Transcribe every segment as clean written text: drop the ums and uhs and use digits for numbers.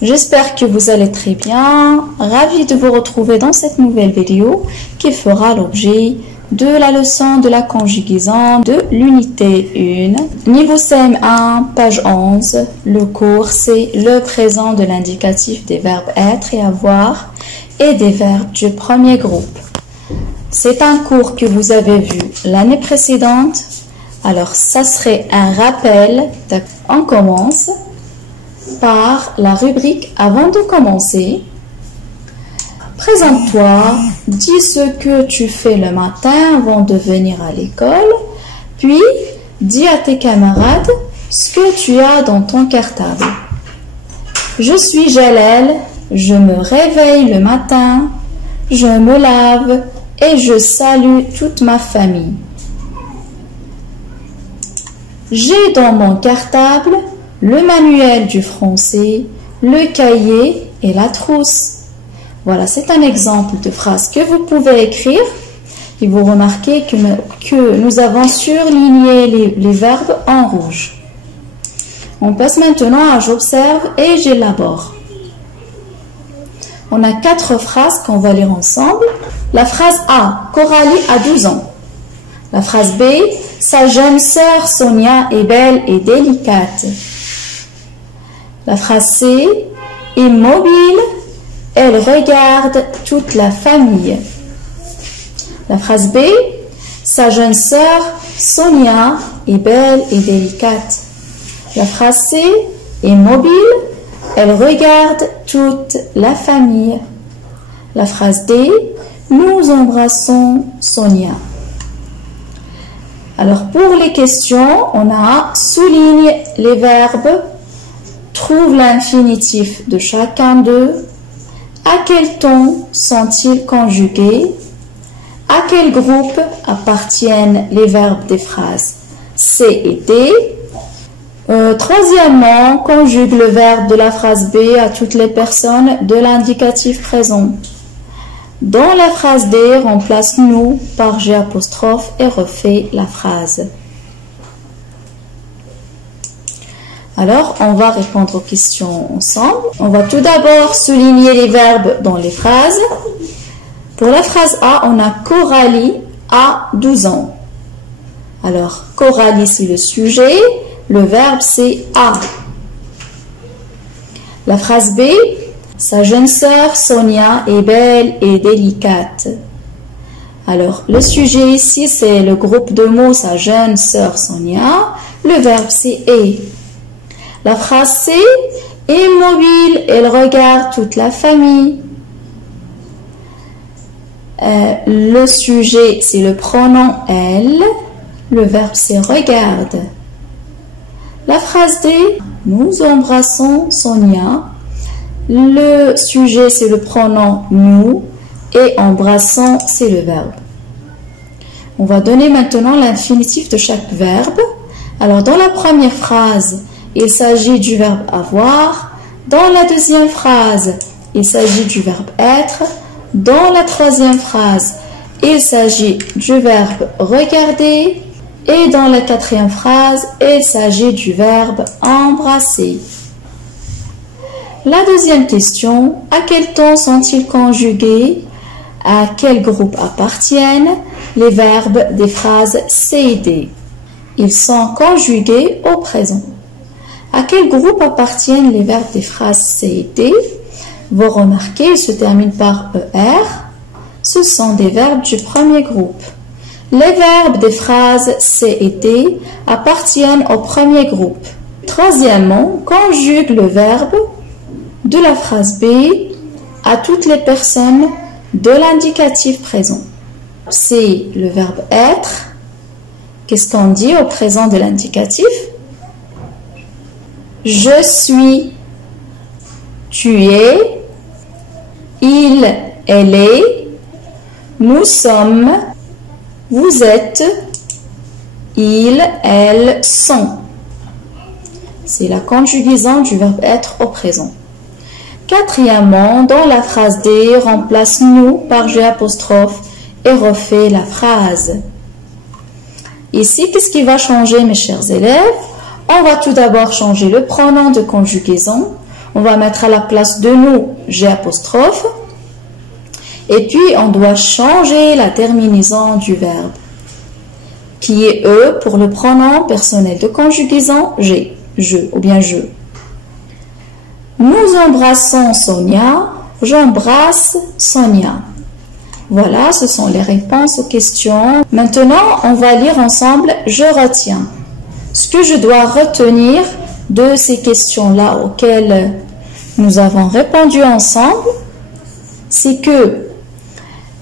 J'espère que vous allez très bien. Ravi de vous retrouver dans cette nouvelle vidéo qui fera l'objet de la leçon de la conjugaison de l'unité 1. Niveau CM1, page 11. Le cours, c'est le présent de l'indicatif des verbes être et avoir et des verbes du premier groupe. C'est un cours que vous avez vu l'année précédente. Alors, ça serait un rappel. On commence par la rubrique avant de commencer. Présente-toi, dis ce que tu fais le matin avant de venir à l'école, puis dis à tes camarades ce que tu as dans ton cartable. Je suis Jalel, je me réveille le matin, je me lave et je salue toute ma famille. J'ai dans mon cartable le manuel du français, le cahier et la trousse. Voilà, c'est un exemple de phrase que vous pouvez écrire et vous remarquez que nous avons surligné les verbes en rouge. On passe maintenant à j'observe et j'élabore. On a 4 phrases qu'on va lire ensemble. La phrase A, Coralie a 12 ans. La phrase B, sa jeune sœur Sonia est belle et délicate. La phrase C, immobile, elle regarde toute la famille. La phrase B, sa jeune sœur Sonia est belle et délicate. La phrase C, immobile, elle regarde toute la famille. La phrase D, nous embrassons Sonia. Alors pour les questions, on a souligne les verbes, trouve l'infinitif de chacun d'eux, à quel ton sont-ils conjugués, à quel groupe appartiennent les verbes des phrases C et D. Troisièmement, conjugue le verbe de la phrase B à toutes les personnes de l'indicatif présent. Dans la phrase D, remplace nous par G' et refait la phrase. Alors, on va répondre aux questions ensemble. On va tout d'abord souligner les verbes dans les phrases. Pour la phrase A, on a Coralie a 12 ans. Alors, Coralie, c'est le sujet. Le verbe, c'est a. La phrase B, sa jeune sœur Sonia est belle et délicate. Alors, le sujet ici, c'est le groupe de mots sa jeune sœur Sonia. Le verbe, c'est est. La phrase C, immobile, elle regarde toute la famille. Le sujet, c'est le pronom elle. Le verbe, c'est regarde. La phrase D, nous embrassons Sonia. Le sujet, c'est le pronom nous. Et embrassons, c'est le verbe. On va donner maintenant l'infinitif de chaque verbe. Alors, dans la première phrase, il s'agit du verbe avoir. Dans la deuxième phrase, il s'agit du verbe être. Dans la troisième phrase, il s'agit du verbe regarder. Et dans la quatrième phrase, il s'agit du verbe embrasser. La deuxième question, à quel ton sont-ils conjugués? À quel groupe appartiennent les verbes des phrases C et D? Ils sont conjugués au présent. À quel groupe appartiennent les verbes des phrases C et D? Vous remarquez, ils se terminent par ER. Ce sont des verbes du premier groupe. Les verbes des phrases C et D appartiennent au premier groupe. Troisièmement, conjugue le verbe de la phrase B à toutes les personnes de l'indicatif présent. C'est le verbe être. Qu'est-ce qu'on dit au présent de l'indicatif? Je suis, tu es, il, elle est, nous sommes, vous êtes, ils, elles sont. C'est la conjugaison du verbe être au présent. Quatrièmement, dans la phrase D, remplace nous par G' et refait la phrase. Ici, qu'est-ce qui va changer, mes chers élèves? On va tout d'abord changer le pronom de conjugaison. on va mettre à la place de nous G apostrophe. Et puis, on doit changer la terminaison du verbe, qui est E pour le pronom personnel de conjugaison G, je ou bien je. Nous embrassons Sonia, j'embrasse Sonia. Voilà, ce sont les réponses aux questions. Maintenant, on va lire ensemble « Je retiens ». Ce que je dois retenir de ces questions-là auxquelles nous avons répondu ensemble, c'est que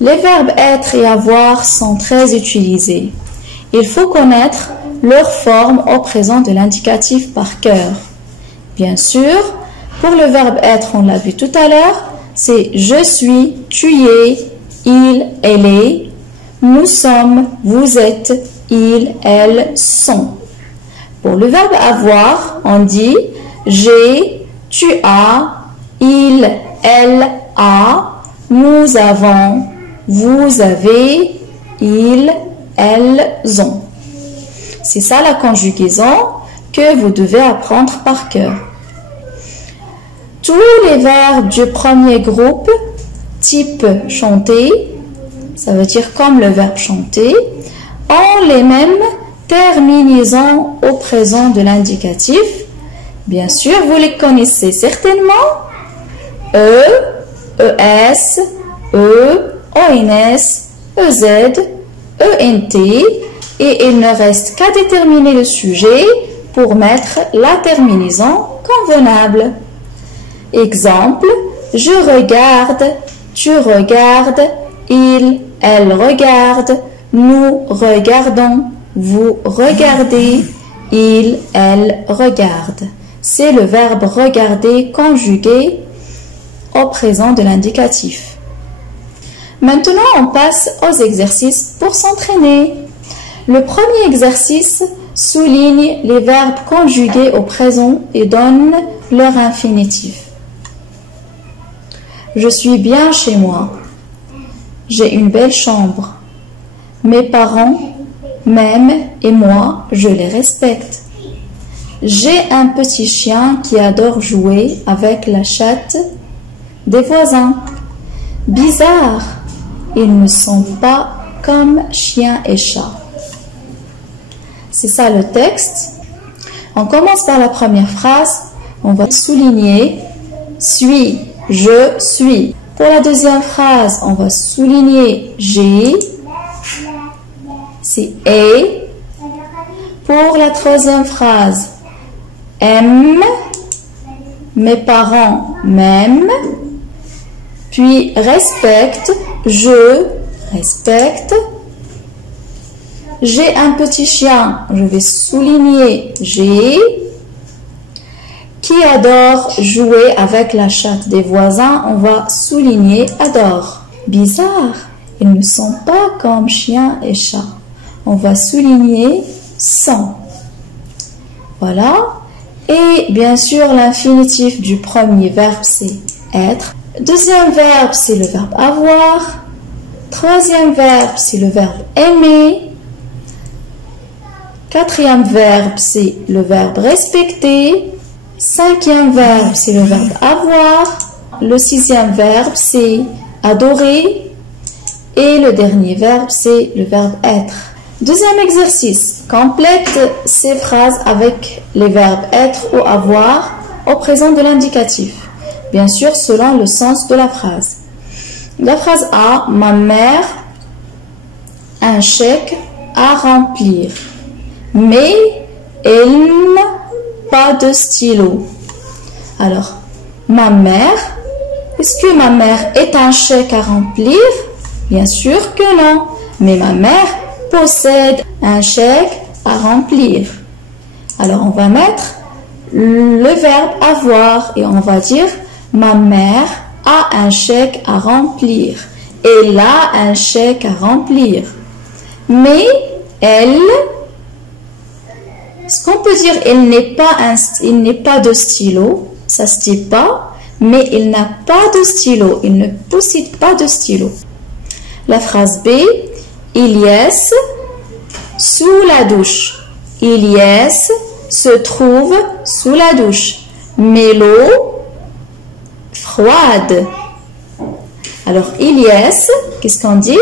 les verbes être et avoir sont très utilisés. Il faut connaître leur forme au présent de l'indicatif par cœur. Bien sûr, pour le verbe être, on l'a vu tout à l'heure, c'est je suis, tu es, il, elle est, nous sommes, vous êtes, ils, elles sont. Pour le verbe avoir, on dit j'ai, tu as, il, elle a, nous avons, vous avez, ils, elles ont. C'est ça la conjugaison que vous devez apprendre par cœur. Tous les verbes du premier groupe, type chanter, ça veut dire comme le verbe chanter, ont les mêmes terminaisons au présent de l'indicatif. Bien sûr, vous les connaissez certainement. E, ES, E, ONS, EZ, ENT, et il ne reste qu'à déterminer le sujet pour mettre la terminaison convenable. Exemple, je regarde, tu regardes, il, elle regarde, nous regardons, vous regardez, il, elle regarde. C'est le verbe regarder conjugué au présent de l'indicatif. Maintenant, on passe aux exercices pour s'entraîner. Le premier exercice souligne les verbes conjugués au présent et donne leur infinitif. Je suis bien chez moi. J'ai une belle chambre. Mes parents m'aiment et moi, je les respecte. J'ai un petit chien qui adore jouer avec la chatte des voisins. Bizarre, ils ne sont pas comme chien et chat. C'est ça le texte. On commence par la première phrase. On va souligner suis, je suis. Pour la deuxième phrase, on va souligner j'ai, c'est est. Pour la troisième phrase, aime, mes parents m'aiment. Puis respecte, je respecte. J'ai un petit chien, je vais souligner j'ai. Qui adore jouer avec la chatte des voisins, on va souligner adore. Bizarre, ils ne sont pas comme chien et chat. On va souligner sont. Voilà. Et bien sûr, l'infinitif du premier verbe, c'est être. Deuxième verbe, c'est le verbe avoir. Troisième verbe, c'est le verbe aimer. Quatrième verbe, c'est le verbe respecter. Cinquième verbe, c'est le verbe avoir. Le sixième verbe, c'est adorer. Et le dernier verbe, c'est le verbe être. Deuxième exercice. Complète ces phrases avec les verbes être ou avoir au présent de l'indicatif. Bien sûr, selon le sens de la phrase. La phrase A, ma mère, un chèque à remplir. Mais elle n'a pas de stylo. Alors, ma mère, est-ce que ma mère est un chèque à remplir? Bien sûr que non. Mais ma mère possède un chèque à remplir. Alors, on va mettre le verbe avoir et on va dire ma mère a un chèque à remplir. Elle a un chèque à remplir. Mais elle, ce qu'on peut dire, il n'est pas de stylo, ça se dit pas, mais il n'a pas de stylo, il ne possède pas de stylo. La phrase B, Ilyes sous la douche. Ilyes se trouve sous la douche. Mélo froide. Alors, Ilyes, qu'est-ce qu'on dit?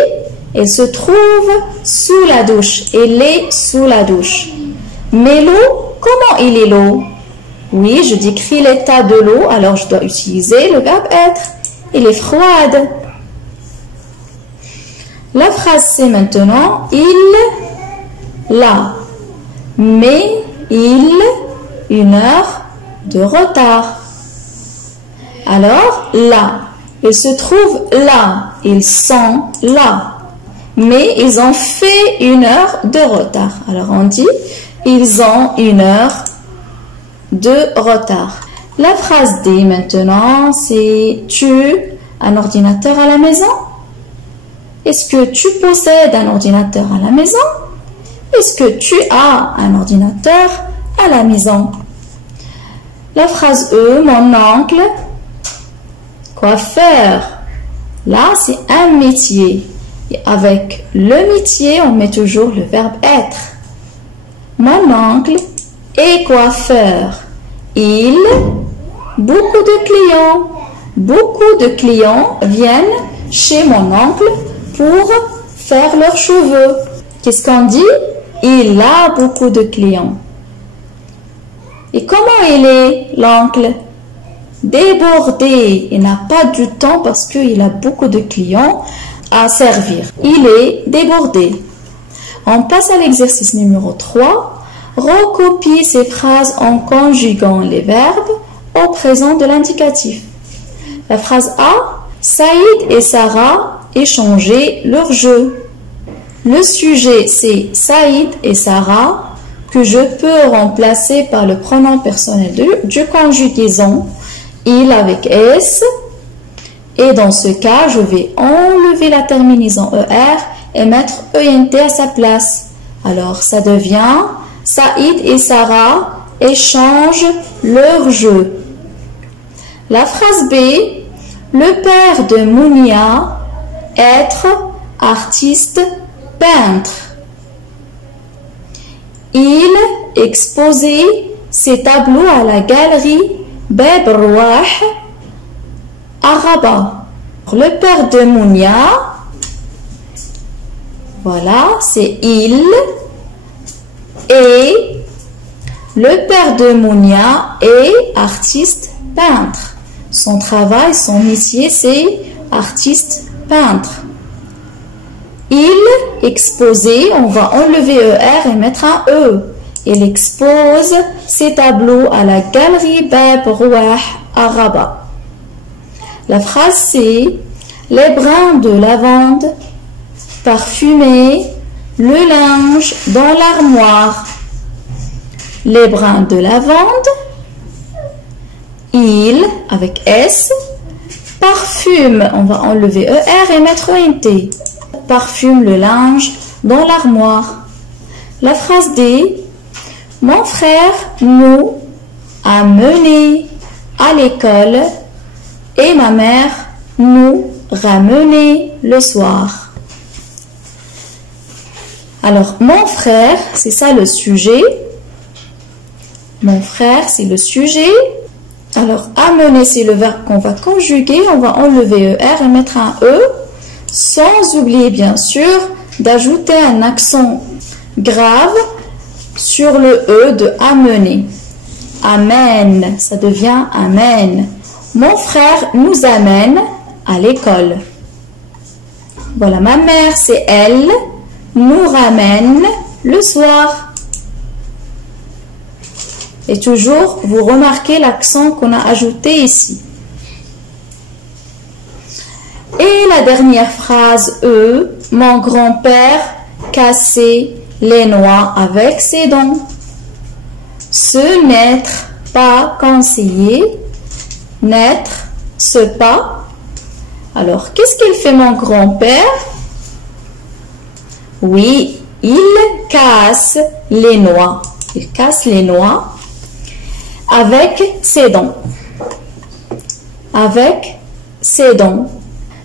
Il se trouve sous la douche. Il est sous la douche. Mais l'eau, comment il est l'eau? Oui, je décris l'état de l'eau, alors je dois utiliser le verbe être. Il est froide. La phrase c'est maintenant il l'a, mais il 1 heure de retard. Alors là, ils se trouvent là, ils sont là, mais ils ont fait 1 heure de retard. Alors on dit ils ont 1 heure de retard. La phrase D maintenant, c'est tu as un ordinateur à la maison? Est-ce que tu possèdes un ordinateur à la maison? Est-ce que tu as un ordinateur à la maison? La phrase E, mon oncle, coiffeur. Là, c'est un métier. Et avec le métier, on met toujours le verbe être. Mon oncle est coiffeur. Il, beaucoup de clients viennent chez mon oncle pour faire leurs cheveux. Qu'est-ce qu'on dit? Il a beaucoup de clients. Et comment il est, l'oncle? Débordé. Il n'a pas du temps parce qu'il a beaucoup de clients à servir. Il est débordé. On passe à l'exercice numéro 3. Recopiez ces phrases en conjuguant les verbes au présent de l'indicatif. La phrase A, Saïd et Sarah échanger leur jeu. Le sujet, c'est Saïd et Sarah, que je peux remplacer par le pronom personnel de conjugaison, il avec S. Et dans ce cas, je vais enlever la terminaison ER et mettre ENT à sa place. Alors, ça devient Saïd et Sarah échangent leur jeu. La phrase B, le père de Mounia être artiste peintre. Il exposait ses tableaux à la galerie Bab Rouah à Rabat. Le père de Mounia, voilà, c'est il. Et le père de Mounia est artiste peintre. Son travail, son métier, c'est artiste peintre. Il exposait, on va enlever ER et mettre un E. Il expose ses tableaux à la galerie Bab Rouah à Rabat. La phrase c'est les brins de lavande parfumaient le linge dans l'armoire. Les brins de lavande, il avec S, parfume, on va enlever ER et mettre ENT. Parfume le linge dans l'armoire. La phrase D, mon frère nous a menés à l'école et ma mère nous ramenait le soir. Alors, mon frère, c'est ça le sujet. Mon frère, c'est le sujet. Alors, amener, c'est le verbe qu'on va conjuguer. On va enlever ER et mettre un E. Sans oublier, bien sûr, d'ajouter un accent grave sur le E de amener. Amène, ça devient amène. Mon frère nous amène à l'école. Voilà, ma mère, c'est elle, nous ramène le soir. Et toujours, vous remarquez l'accent qu'on a ajouté ici. Et la dernière phrase, E, mon grand-père cassait les noix avec ses dents. Se n'être pas conseillé, n'être, ce pas. Alors, qu'est-ce qu'il fait mon grand-père? Oui, il casse les noix. Il casse les noix avec ses dents. Avec ses dents.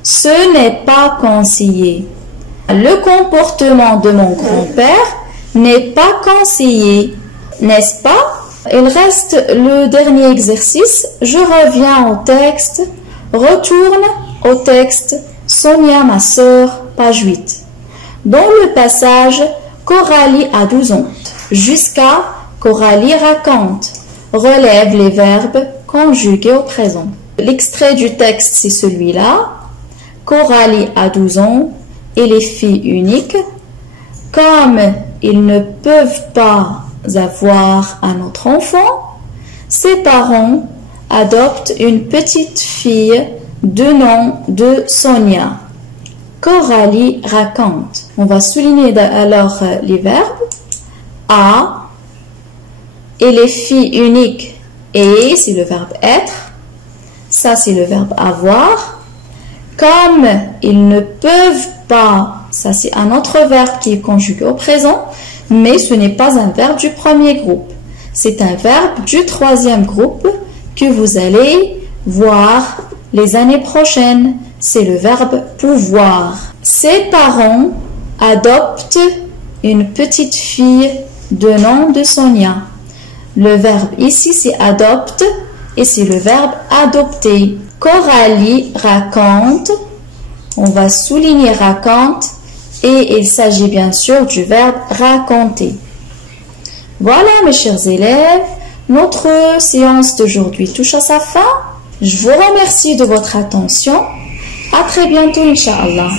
Ce n'est pas conseillé. Le comportement de mon grand-père n'est pas conseillé, n'est-ce pas? Il reste le dernier exercice. Je reviens au texte Retourne au texte Sonia, ma sœur, page 8. Dans le passage Coralie a 12 ans, jusqu'à Coralie raconte, relève les verbes conjugués au présent. L'extrait du texte, c'est celui-là. Coralie a 12 ans et les filles uniques. Comme ils ne peuvent pas avoir un autre enfant, ses parents adoptent une petite fille du nom de Sonia. Coralie raconte. On va souligner alors les verbes. A et les filles uniques. Et, c'est le verbe être. Ça, c'est le verbe avoir. Comme ils ne peuvent pas, ça, c'est un autre verbe qui est conjugué au présent, mais ce n'est pas un verbe du premier groupe. C'est un verbe du troisième groupe que vous allez voir les années prochaines. C'est le verbe pouvoir. Ses parents adoptent une petite fille de nom de Sonia. Le verbe ici, c'est adopte et c'est le verbe adopter. Coralie raconte. On va souligner raconte et il s'agit bien sûr du verbe raconter. Voilà mes chers élèves, notre séance d'aujourd'hui touche à sa fin. Je vous remercie de votre attention. À très bientôt, Inch'Allah.